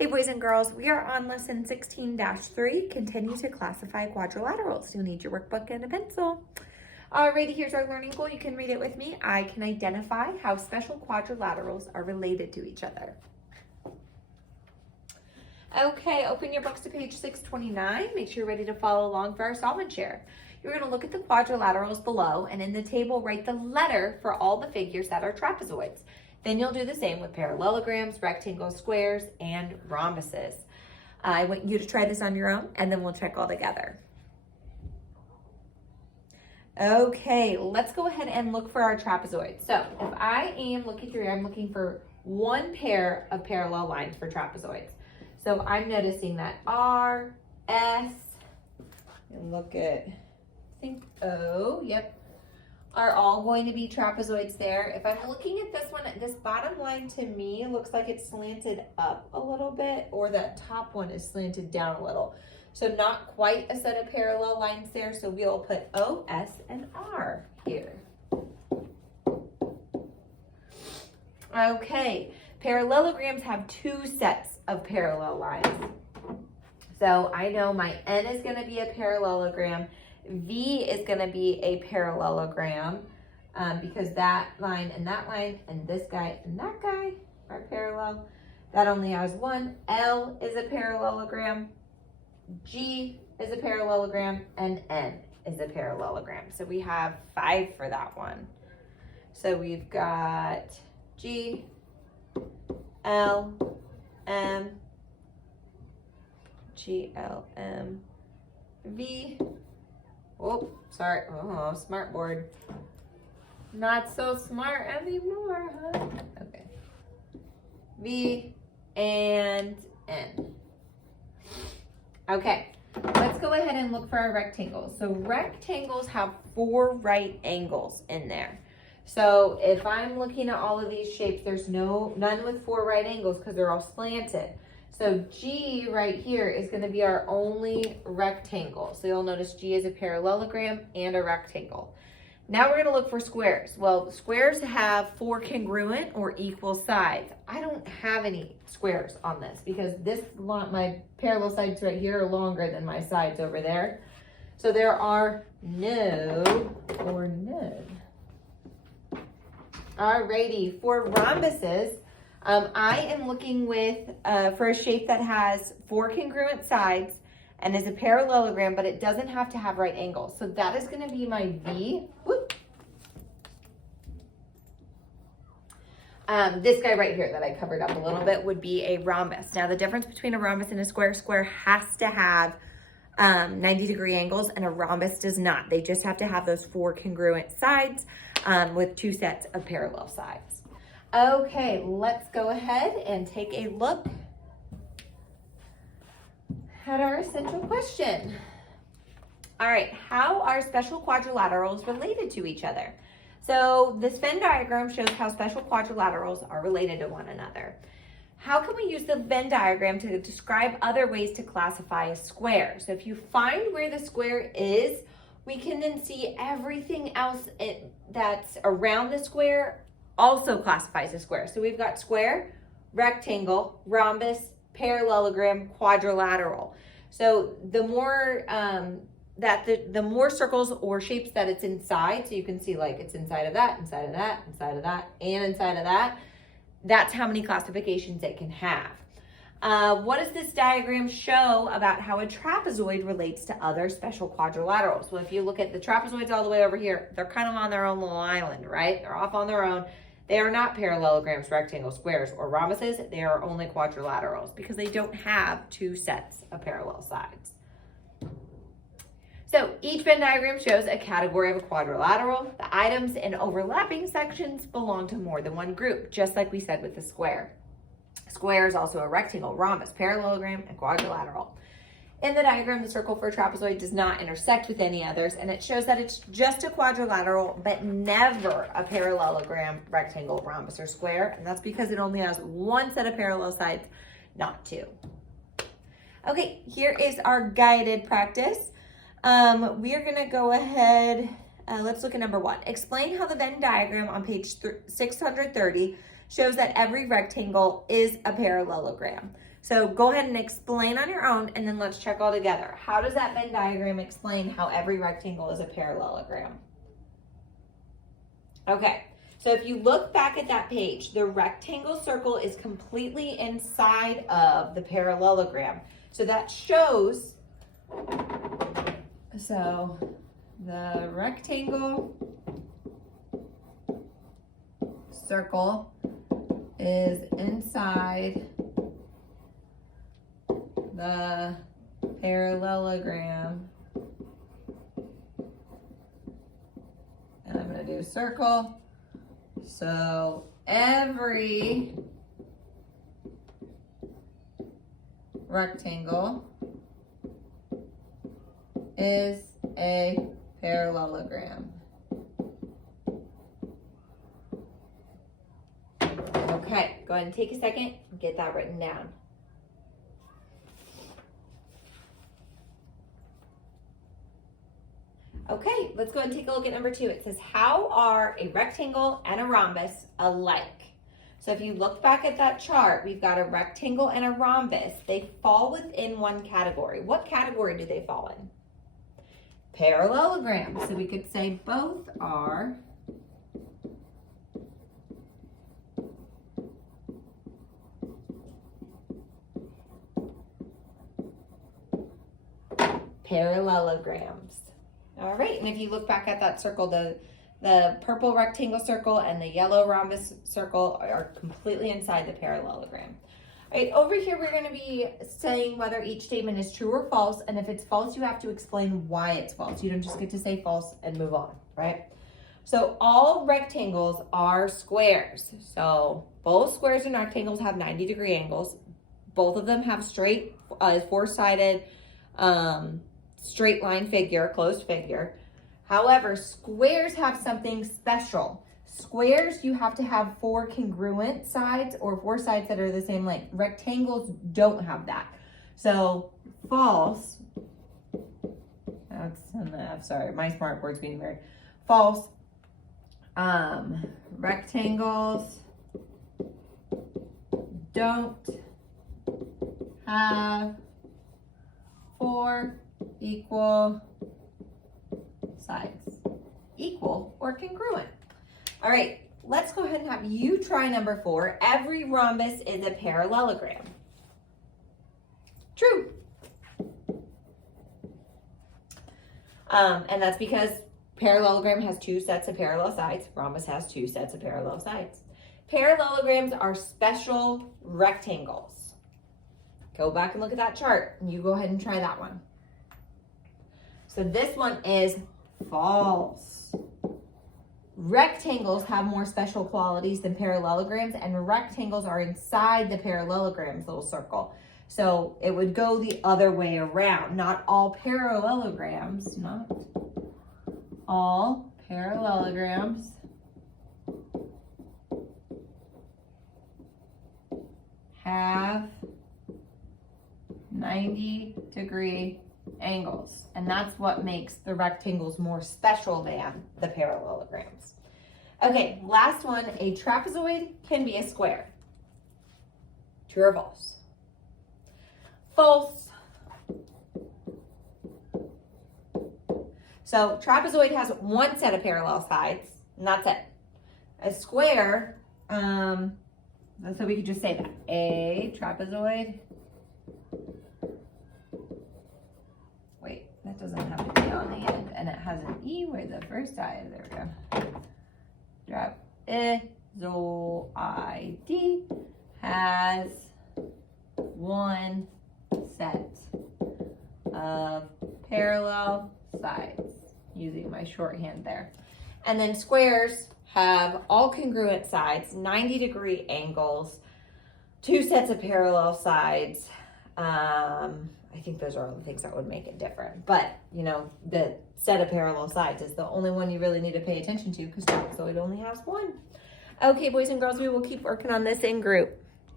Hey boys and girls, we are on lesson 16-3, continue to classify quadrilaterals. You'll need your workbook and a pencil. Alrighty, here's our learning goal. You can read it with me. I can identify how special quadrilaterals are related to each other. Okay, open your books to page 629. Make sure you're ready to follow along for our solvent share. You're going to look at the quadrilaterals below, and in the table, write the letter for all the figures that are trapezoids. Then you'll do the same with parallelograms, rectangles, squares, and rhombuses. I want you to try this on your own, and then we'll check all together. Okay, let's go ahead and look for our trapezoids. So if I am looking through, I'm looking for one pair of parallel lines for trapezoids. So I'm noticing that R, S, and look at, I think O, yep, are all going to be trapezoids there. If I'm looking at this one, this bottom line to me looks like it's slanted up a little bit, or that top one is slanted down a little. So not quite a set of parallel lines there, so we'll put O, S, and R here. Okay, parallelograms have two sets of parallel lines. So I know my N is going to be a parallelogram. V is going to be a parallelogram because that line and this guy and that guy are parallel. That only has one. L is a parallelogram. G is a parallelogram, and N is a parallelogram. So we have 5 for that one. So we've got G, L, M, G, L, M, V. Oh, sorry. Oh, smart board. Not so smart anymore, huh? Okay. V and N. Okay, let's go ahead and look for our rectangles. So rectangles have 4 right angles in there. So if I'm looking at all of these shapes, there's none with 4 right angles because they're all slanted. So G right here is going to be our only rectangle. So you'll notice G is a parallelogram and a rectangle. Now we're going to look for squares. Well, squares have 4 congruent or equal sides. I don't have any squares on this because my parallel sides right here are longer than my sides over there. So there are no or none. Alrighty, for rhombuses, I am looking for a shape that has 4 congruent sides and is a parallelogram, but it doesn't have to have right angles. So that is going to be my V. Whoop. This guy right here that I covered up a little bit would be a rhombus. Now the difference between a rhombus and a square has to have 90-degree angles, and a rhombus does not. They just have to have those 4 congruent sides with 2 sets of parallel sides. Okay, let's go ahead and take a look at our essential question. All right, how are special quadrilaterals related to each other? So this Venn diagram shows how special quadrilaterals are related to one another. How can we use the Venn diagram to describe other ways to classify a square? So if you find where the square is, we can then see everything else that's around the square also classifies a square. So we've got square, rectangle, rhombus, parallelogram, quadrilateral. So the more the more circles or shapes that it's inside, so you can see like it's inside of that, inside of that, inside of that, and inside of that, that's how many classifications it can have. What does this diagram show about how a trapezoid relates to other special quadrilaterals? Well, if you look at the trapezoids all the way over here, they're kind of on their own little island, right? They're off on their own. They are not parallelograms, rectangles, squares, or rhombuses. They are only quadrilaterals because they don't have 2 sets of parallel sides. So each Venn diagram shows a category of a quadrilateral. The items in overlapping sections belong to more than one group, just like we said with the square. Square is also a rectangle, rhombus, parallelogram, and quadrilateral. In the diagram, the circle for a trapezoid does not intersect with any others, and it shows that it's just a quadrilateral, but never a parallelogram, rectangle, rhombus, or square, and that's because it only has 1 set of parallel sides, not 2. Okay, here is our guided practice. We are gonna go ahead, let's look at number 1. Explain how the Venn diagram on page 630 shows that every rectangle is a parallelogram. So go ahead and explain on your own, and then let's check all together. How does that Venn diagram explain how every rectangle is a parallelogram? Okay, so if you look back at that page, the rectangle circle is completely inside of the parallelogram. So that shows, so the rectangle circle is inside the parallelogram. And I'm going to do circle. So every rectangle is a parallelogram. Okay, go ahead and take a second and get that written down. Okay, let's go ahead and take a look at number 2. It says, how are a rectangle and a rhombus alike? So if you look back at that chart, we've got a rectangle and a rhombus. They fall within one category. What category do they fall in? Parallelogram. So we could say both are parallelograms. All right, and if you look back at that circle, the purple rectangle circle and the yellow rhombus circle are completely inside the parallelogram. All right, over here we're going to be saying whether each statement is true or false, and if it's false, you have to explain why it's false. You don't just get to say false and move on, right? So all rectangles are squares. So both squares and rectangles have 90-degree angles. Both of them have straight, four-sided, straight line figure, closed figure. However, squares have something special. Squares, you have to have 4 congruent sides or 4 sides that are the same length. Rectangles don't have that. So false, sorry, my smart board's being weird. False, rectangles don't have 4 equal sides. Equal or congruent. All right, let's go ahead and have you try number 4. Every rhombus is a parallelogram. True. And that's because parallelogram has 2 sets of parallel sides. Rhombus has 2 sets of parallel sides. Parallelograms are special rectangles. Go back and look at that chart. And you go ahead and try that one. So this one is false. Rectangles have more special qualities than parallelograms, and rectangles are inside the parallelogram's little circle. So it would go the other way around. Not all parallelograms have 90-degree angles, and that's what makes the rectangles more special than the parallelograms. Okay, last one, a trapezoid can be a square. True or false? False. So trapezoid has 1 set of parallel sides, and that's it. A square, so we could just say that. A trapezoid. That doesn't have an E on the end, and it has an E where the first I is. There we go. Trapezoid has 1 set of parallel sides, using my shorthand there. And then squares have all congruent sides, 90-degree angles, 2 sets of parallel sides. I think those are all the things that would make it different. But, you know, the set of parallel sides is the only one you really need to pay attention to because trapezoid only has 1. Okay, boys and girls, we will keep working on this in group.